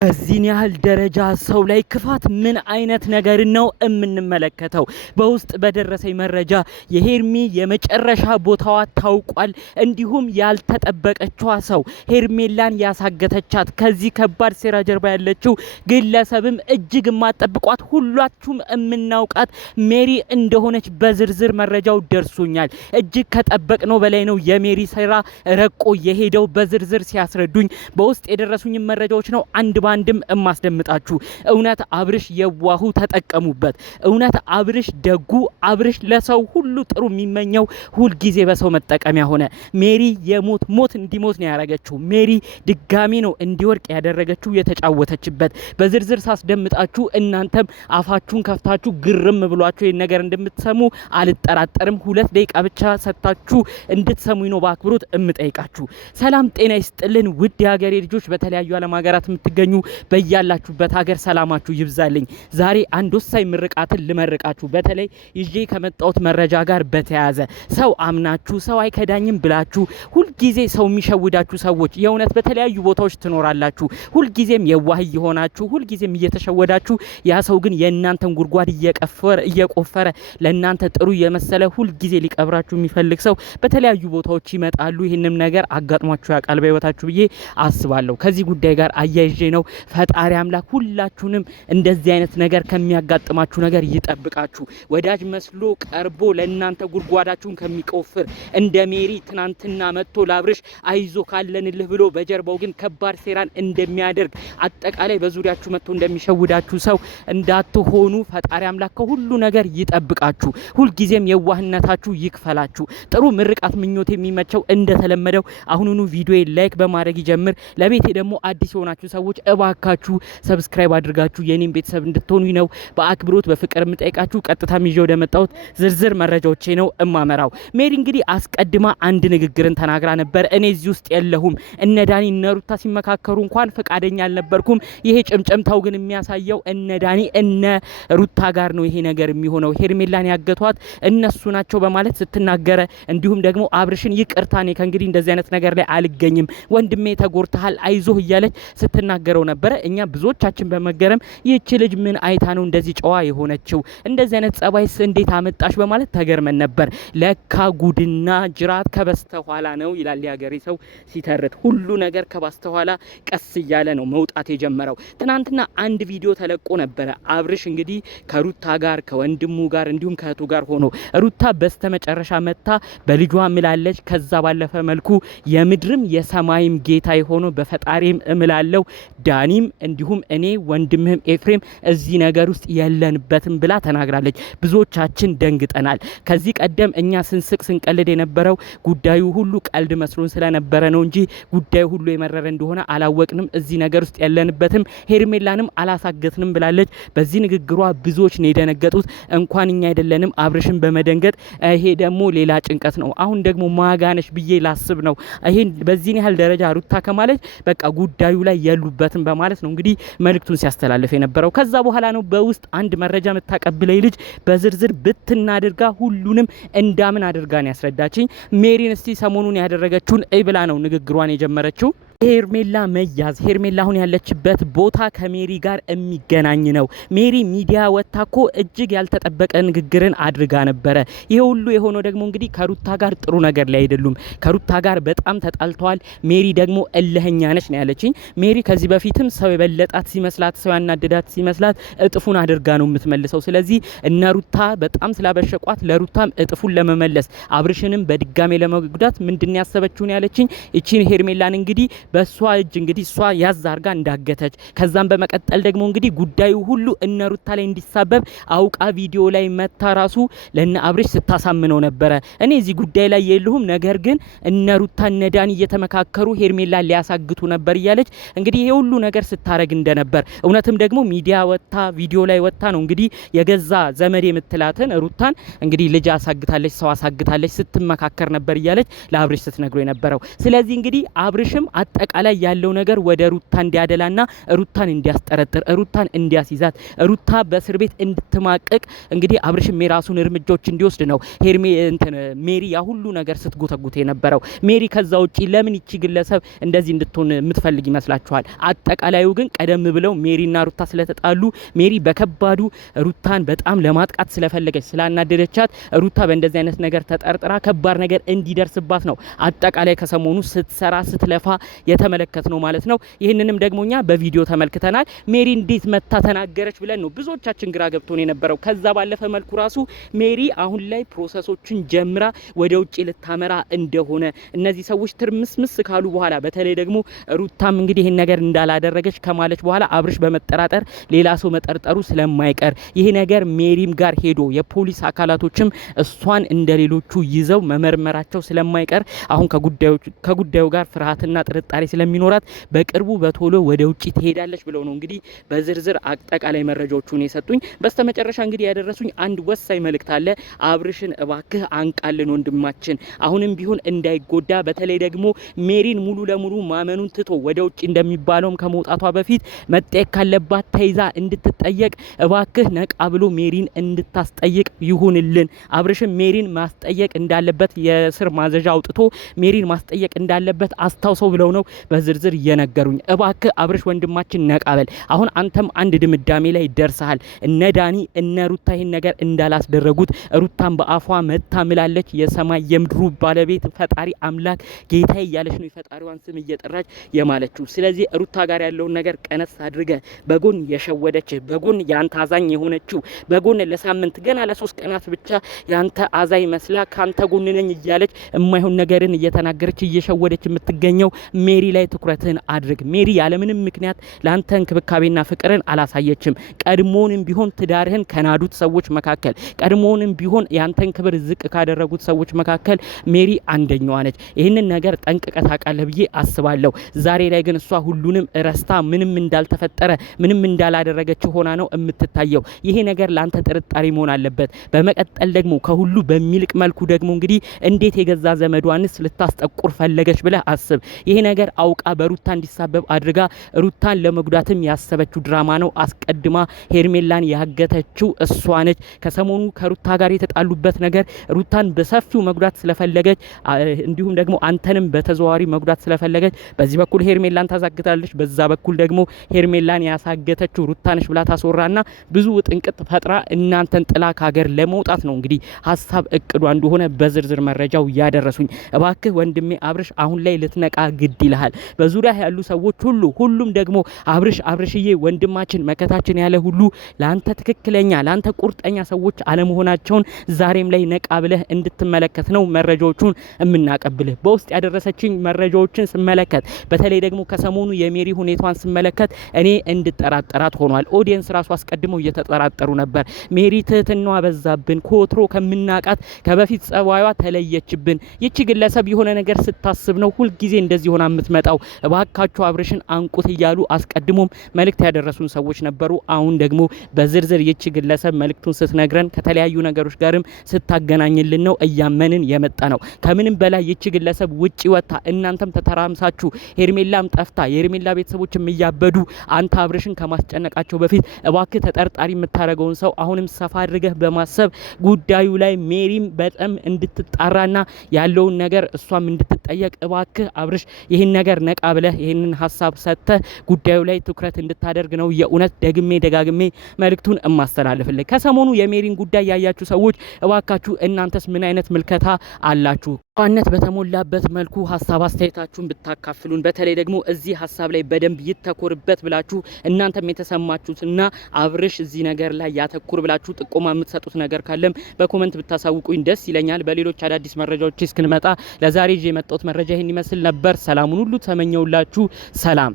በዚህን ያህል ደረጃ ሰው ላይ ክፋት ምን አይነት ነገር ነው የምንመለከተው? በውስጥ በደረሰኝ መረጃ የሄርሚ የመጨረሻ ቦታዋ ታውቋል። እንዲሁም ያልተጠበቀችዋ ሰው ሄርሜላን ያሳገተቻት ከዚህ ከባድ ሴራ ጀርባ ያለችው ግለሰብም እጅግ የማጠብቋት ሁላችሁም የምናውቃት ሜሪ እንደሆነች በዝርዝር መረጃው ደርሶኛል። እጅግ ከጠበቅነው በላይ ነው የሜሪ ሴራ ረቆ የሄደው። በዝርዝር ሲያስረዱኝ በውስጥ የደረሱኝ መረጃዎች ነው አንድ ባንድም እማስደምጣችሁ። እውነት አብርሽ የዋሁ ተጠቀሙበት። እውነት አብርሽ ደጉ፣ አብርሽ ለሰው ሁሉ ጥሩ የሚመኘው ሁል ጊዜ በሰው መጠቀሚያ ሆነ። ሜሪ የሞት ሞት እንዲሞት ነው ያደረገችው። ሜሪ ድጋሚ ነው እንዲወርቅ ያደረገችው የተጫወተችበት። በዝርዝር ሳስደምጣችሁ እናንተም አፋችሁን ከፍታችሁ ግርም ብሏችሁ ይሄን ነገር እንደምትሰሙ አልጠራጠርም። 2 ደቂቃ ብቻ ሰጣችሁ እንድትሰሙኝ ነው በአክብሮት እምጠይቃችሁ። ሰላም ጤና ይስጥልን ውድ የሀገሬ ልጆች፣ በተለያዩ ዓለም ሀገራት የምትገኙ በያላችሁበት ሀገር ሰላማችሁ ይብዛልኝ። ዛሬ አንድ ወሳኝ ምርቃትን ልመርቃችሁ። በተለይ ይዤ ከመጣሁት መረጃ ጋር በተያያዘ ሰው አምናችሁ ሰው አይከዳኝም ብላችሁ ሁልጊዜ ሰው የሚሸውዳችሁ ሰዎች የእውነት በተለያዩ ቦታዎች ትኖራላችሁ። ሁልጊዜም የዋህ የሆናችሁ ሁልጊዜም እየተሸወዳችሁ፣ ያ ሰው ግን የእናንተን ጉድጓድ እየቆፈረ ለእናንተ ጥሩ የመሰለ ሁልጊዜ ሊቀብራችሁ የሚፈልግ ሰው በተለያዩ ቦታዎች ይመጣሉ። ይህንም ነገር አጋጥሟችሁ ያውቃል በህይወታችሁ ብዬ አስባለሁ። ከዚህ ጉዳይ ጋር አያይዤ ነው ፈጣሪ አምላክ ሁላችሁንም እንደዚህ አይነት ነገር ከሚያጋጥማችሁ ነገር ይጠብቃችሁ። ወዳጅ መስሎ ቀርቦ ለእናንተ ጉድጓዳችሁን ከሚቆፍር እንደ ሜሪ ትናንትና መጥቶ ላብርሽ አይዞ ካለንልህ ብሎ በጀርባው ግን ከባድ ሴራን እንደሚያደርግ አጠቃላይ በዙሪያችሁ መጥቶ እንደሚሸውዳችሁ ሰው እንዳትሆኑ ፈጣሪ አምላክ ከሁሉ ነገር ይጠብቃችሁ። ሁልጊዜም የዋህነታችሁ ይክፈላችሁ። ጥሩ ምርቃት ምኞት የሚመቸው እንደተለመደው አሁኑኑ ቪዲዮ ላይክ በማድረግ ይጀምር። ለቤቴ ደግሞ አዲስ የሆናችሁ ሰዎች እባካችሁ ሰብስክራይብ አድርጋችሁ የኔን ቤተሰብ እንድትሆኑ ነው በአክብሮት በፍቅር የምጠይቃችሁ። ቀጥታ ይዤ ወደ መጣሁት ዝርዝር መረጃዎቼ ነው እማመራው። ሜሪ እንግዲህ አስቀድማ አንድ ንግግርን ተናግራ ነበር። እኔ እዚህ ውስጥ የለሁም፣ እነ ዳኒ እነ ሩታ ሲመካከሩ እንኳን ፈቃደኛ አልነበርኩም። ይሄ ጭምጭምታው ግን የሚያሳየው እነ ዳኒ እነ ሩታ ጋር ነው ይሄ ነገር የሚሆነው፣ ሄርሜላን ያገቷት እነሱ ናቸው በማለት ስትናገረ፣ እንዲሁም ደግሞ አብርሽን ይቅርታ እኔ ከእንግዲህ እንደዚህ አይነት ነገር ላይ አልገኝም፣ ወንድሜ ተጎርተሃል አይዞህ እያለች ስትናገረው ነበረ። እኛ ብዙዎቻችን በመገረም ይህች ልጅ ምን አይታ ነው እንደዚህ ጨዋ የሆነችው? እንደዚህ አይነት ጸባይስ እንዴት አመጣሽ? በማለት ተገርመን ነበር። ለካ ጉድና ጅራት ከበስተኋላ ነው ይላል የሀገሬ ሰው ሲተርት። ሁሉ ነገር ከበስተኋላ ቀስ እያለ ነው መውጣት የጀመረው። ትናንትና አንድ ቪዲዮ ተለቆ ነበረ። አብርሽ እንግዲህ ከሩታ ጋር ከወንድሙ ጋር እንዲሁም ከእህቱ ጋር ሆኖ ሩታ በስተመጨረሻ መታ በልጇ ምላለች። ከዛ ባለፈ መልኩ የምድርም የሰማይም ጌታ የሆነው በፈጣሪም እምላለው ዳኒም እንዲሁም እኔ ወንድምህም ኤፍሬም እዚህ ነገር ውስጥ የለንበትም ብላ ተናግራለች። ብዙዎቻችን ደንግጠናል። ከዚህ ቀደም እኛ ስንስቅ ስንቀልድ የነበረው ጉዳዩ ሁሉ ቀልድ መስሎን ስለነበረ ነው እንጂ ጉዳዩ ሁሉ የመረረ እንደሆነ አላወቅንም። እዚህ ነገር ውስጥ የለንበትም፣ ሄርሜላንም አላሳገትንም ብላለች። በዚህ ንግግሯ ብዙዎች ነው የደነገጡት። እንኳን እኛ አይደለንም አብርሽን በመደንገጥ ይሄ ደግሞ ሌላ ጭንቀት ነው። አሁን ደግሞ ማጋነሽ ብዬ ላስብ ነው። ይሄን በዚህን ያህል ደረጃ ሩታ ከማለች በቃ ጉዳዩ ላይ የሉበትም በማለት ነው እንግዲህ መልእክቱን ሲያስተላልፍ የነበረው። ከዛ በኋላ ነው በውስጥ አንድ መረጃ የምታቀብለኝ ልጅ በዝርዝር ብትናድርጋ ሁሉንም እንዳምን አድርጋ ነው ያስረዳችኝ። ሜሪን እስቲ ሰሞኑን ያደረገችውን ብላ ነው ንግግሯን የጀመረችው። ሄርሜላ መያዝ ሄርሜላ አሁን ያለችበት ቦታ ከሜሪ ጋር የሚገናኝ ነው። ሜሪ ሚዲያ ወጣኮ እጅግ ያልተጠበቀ ንግግርን አድርጋ ነበረ። ይሄ ሁሉ የሆነው ደግሞ እንግዲህ ከሩታ ጋር ጥሩ ነገር ላይ አይደሉም። ከሩታ ጋር በጣም ተጣልተዋል። ሜሪ ደግሞ እልህኛ ነች ነው ያለችኝ። ሜሪ ከዚህ በፊትም ሰው የበለጣት ሲመስላት፣ ሰው ያናደዳት ሲመስላት እጥፉን አድርጋ ነው የምትመልሰው። ስለዚህ እነ ሩታ በጣም ስላበሸቋት ለሩታም እጥፉን ለመመለስ አብርሽንም በድጋሜ ለመጉዳት ምንድነው ያሰበችው ነው ያለችኝ። እቺን ሄርሜላን እንግዲህ በሷ እጅ እንግዲህ እሷ ያዝ አርጋ እንዳገተች ከዛም በመቀጠል ደግሞ እንግዲህ ጉዳዩ ሁሉ እነ ሩታ ላይ እንዲሳበብ አውቃ ቪዲዮ ላይ መታ ራሱ ለነ አብርሽ ስታሳምነው ነበረ። እኔ እዚህ ጉዳይ ላይ የለሁም፣ ነገር ግን እነ ሩታ እነ ዳኒ እየተመካከሩ ሄርሜላ ሊያሳግቱ ነበር እያለች እንግዲህ ይሄ ሁሉ ነገር ስታረግ እንደነበር እውነትም ደግሞ ሚዲያ ወጣ ቪዲዮ ላይ ወጣ ነው እንግዲህ የገዛ ዘመድ የምትላትን ሩታን እንግዲህ ልጅ አሳግታለች፣ ሰው አሳግታለች ስትመካከር ነበር እያለች ለአብርሽ ስትነግረው የነበረው። ስለዚህ እንግዲህ አብርሽም አጠቃላይ ያለው ነገር ወደ ሩታ እንዲያደላና ሩታን እንዲያስጠረጥር ሩታን እንዲያስይዛት ሩታ በእስር ቤት እንድትማቀቅ እንግዲህ አብርሽም የራሱን እርምጃዎች እንዲወስድ ነው ሜሪ ያ ሁሉ ነገር ስትጎተጉት የነበረው። ሜሪ ከዛ ውጪ ለምን ይቺ ግለሰብ እንደዚህ እንድትሆን የምትፈልግ ይመስላችኋል? አጠቃላዩ ግን ቀደም ብለው ሜሪና ሩታ ስለተጣሉ ሜሪ በከባዱ ሩታን በጣም ለማጥቃት ስለፈለገች ስላናደደቻት ሩታ በእንደዚህ አይነት ነገር ተጠርጥራ ከባድ ነገር እንዲደርስባት ነው አጠቃላይ ከሰሞኑ ስትሰራ ስትለፋ የተመለከት ነው ማለት ነው። ይህንንም ደግሞኛ በቪዲዮ ተመልክተናል። ሜሪ እንዴት መታ ተናገረች ብለን ነው ብዙዎቻችን ግራ ገብቶን የነበረው። ከዛ ባለፈ መልኩ ራሱ ሜሪ አሁን ላይ ፕሮሰሶችን ጀምራ ወደ ውጪ ልታመራ እንደሆነ እነዚህ ሰዎች ትርምስምስ ካሉ በኋላ በተለይ ደግሞ ሩታም እንግዲህ ይሄን ነገር እንዳላደረገች ከማለች በኋላ አብርሽ በመጠራጠር ሌላ ሰው መጠርጠሩ ስለማይቀር ይሄ ነገር ሜሪም ጋር ሄዶ የፖሊስ አካላቶችም እሷን እንደሌሎቹ ይዘው መመርመራቸው ስለማይቀር አሁን ከጉዳዩ ጋር ፍርሃትና ጥርጣሬ ስለሚኖራት በቅርቡ በቶሎ ወደ ውጪ ትሄዳለች ብለው ነው እንግዲህ በዝርዝር አጠቃላይ መረጃዎቹን የሰጡኝ። በስተመጨረሻ እንግዲህ ያደረሱኝ አንድ ወሳኝ መልእክት አለ። አብርሽን እባክህ አንቃልን ወንድማችን፣ አሁንም ቢሆን እንዳይጎዳ፣ በተለይ ደግሞ ሜሪን ሙሉ ለሙሉ ማመኑን ትቶ ወደ ውጪ እንደሚባለውም ከመውጣቷ በፊት መጠየቅ ካለባት ተይዛ እንድትጠየቅ እባክህ ነቃ ብሎ ሜሪን እንድታስጠይቅ ይሁንልን። አብርሽን ሜሪን ማስጠየቅ እንዳለበት የስር ማዘዣ አውጥቶ ሜሪን ማስጠየቅ እንዳለበት አስታውሰው ብለው ነው በዝርዝር የነገሩኝ። እባክህ አብርሽ ወንድማችን ነቃ በል። አሁን አንተም አንድ ድምዳሜ ላይ ደርሰሃል። እነ ዳኒ እነ ሩታ ይሄን ነገር እንዳላስደረጉት ሩታን በአፏ መታ ምላለች። የሰማይ የምድሩ ባለቤት ፈጣሪ አምላክ ጌታ እያለች ነው የፈጣሪዋን ስም እየጠራች የማለችው። ስለዚህ ሩታ ጋር ያለውን ነገር ቀነስ አድርገ በጎን የሸወደች በጎን ያንተ አዛኝ የሆነችው በጎን ለሳምንት ገና ለ3 ቀናት ብቻ ያንተ አዛኝ መስላ ካንተ ጎን ነኝ እያለች የማይሆን ነገርን እየተናገረች እየሸወደች የምትገኘው ሜሪ ላይ ትኩረትን አድርግ። ሜሪ ያለምንም ምክንያት ላንተ እንክብካቤና ፍቅርን አላሳየችም። ቀድሞውንም ቢሆን ትዳርህን ከናዱት ሰዎች መካከል ቀድሞውንም ቢሆን ያንተን ክብር ዝቅ ካደረጉት ሰዎች መካከል ሜሪ አንደኛዋ ነች። ይህንን ነገር ጠንቅቀህ ታውቃለህ ብዬ አስባለሁ። ዛሬ ላይ ግን እሷ ሁሉንም ረስታ ምንም እንዳልተፈጠረ ምንም እንዳላደረገች ሆና ነው የምትታየው። ይሄ ነገር ላንተ ጥርጣሬ መሆን አለበት። በመቀጠል ደግሞ ከሁሉ በሚልቅ መልኩ ደግሞ እንግዲህ እንዴት የገዛ ዘመዷንስ ልታስጠቁር ፈለገች ብለህ አስብ። ይሄ ነገር አውቃ በሩታ እንዲሳበብ አድርጋ ሩታን ለመጉዳትም ያሰበችው ድራማ ነው። አስቀድማ ሄርሜላን ያገተችው እሷ ነች። ከሰሞኑ ከሩታ ጋር የተጣሉበት ነገር ሩታን በሰፊው መጉዳት ስለፈለገች እንዲሁም ደግሞ አንተንም በተዘዋዋሪ መጉዳት ስለፈለገች በዚህ በኩል ሄርሜላን ታዛግታለች፣ በዛ በኩል ደግሞ ሄርሜላን ያሳገተችው ሩታ ነች ብላ ታስወራና ብዙ ጥንቅጥ ፈጥራ እናንተን ጥላ ከሀገር ለመውጣት ነው እንግዲህ ሀሳብ እቅዷ እንደሆነ በዝርዝር መረጃው ያደረሱኝ። እባክህ ወንድሜ አብርሽ አሁን ላይ ልትነቃ ግድ ይልሃል። በዙሪያ ያሉ ሰዎች ሁሉም ደግሞ አብርሽዬ ወንድማችን መከታችን ያለ ሁሉ ላንተ ትክክለኛ ላንተ ቁርጠኛ ሰዎች አለመሆናቸውን ዛሬም ላይ ነቃ ብለህ እንድትመለከት ነው መረጃዎቹን የምናቀብልህ። በውስጥ ያደረሰችኝ መረጃዎችን ስመለከት በተለይ ደግሞ ከሰሞኑ የሜሪ ሁኔታዋን ስመለከት እኔ እንድጠራጠራት ሆኗል። ኦዲየንስ ራሱ አስቀድመው እየተጠራጠሩ ነበር። ሜሪ ትህትናዋ በዛብን፣ ኮትሮ ከምናቃት ከበፊት ጸባይዋ ተለየችብን። ይቺ ግለሰብ የሆነ ነገር ስታስብ ነው ሁልጊዜ እንደዚህ ሆና የምትመጣው። እባካችሁ አብርሽን አንቁት እያሉ አስቀድሞም መልእክት ያደረሱን ሰዎች ነበሩ። አሁን ደግሞ በዝርዝር ይቺ ግለሰብ መልእክቱን ስትነግረን ከተለያዩ ነገሮች ጋርም ስታገናኝልን ነው እያመንን የመጣ ነው። ከምንም በላይ ይቺ ግለሰብ ውጪ ወጣ እናንተም ተተራምሳችሁ ሄርሜላም ጠፍታ የሄርሜላ ቤተሰቦችም እያበዱ አንተ አብርሽን ከማስጨነቃቸው በፊት እባክህ ተጠርጣሪ የምታደርገውን ሰው አሁንም ሰፋ አድርገህ በማሰብ ጉዳዩ ላይ ሜሪም በጣም እንድትጣራና ያለውን ነገር እሷም እንድትጠየቅ እባክህ አብርሽ ይህን ነገር ነቃ ብለህ ይህንን ሀሳብ ሰጥተህ ጉዳዩ ላይ ትኩረት እንድታደርግ ነው የእውነት ደጋግሜ መልእክቱን እማስተላልፍልህ። ከሰሞኑ የሜሪን ጉዳይ ያያችሁ ሰዎች እባካችሁ እናንተስ ምን አይነት ምልከታ አላችሁ? ጨዋነት በተሞላበት መልኩ ሀሳብ አስተያየታችሁን ብታካፍሉን፣ በተለይ ደግሞ እዚህ ሀሳብ ላይ በደንብ ይተኮርበት ብላችሁ እናንተም የተሰማችሁትና አብርሽ እዚህ ነገር ላይ ያተኩር ብላችሁ ጥቆማ የምትሰጡት ነገር ካለም በኮመንት ብታሳውቁኝ ደስ ይለኛል። በሌሎች አዳዲስ መረጃዎች እስክንመጣ ለዛሬ ይዤ የመጣሁት መረጃ ይህን ይመስል ነበር። ሰላሙን ሁሉ ተመኘውላችሁ። ሰላም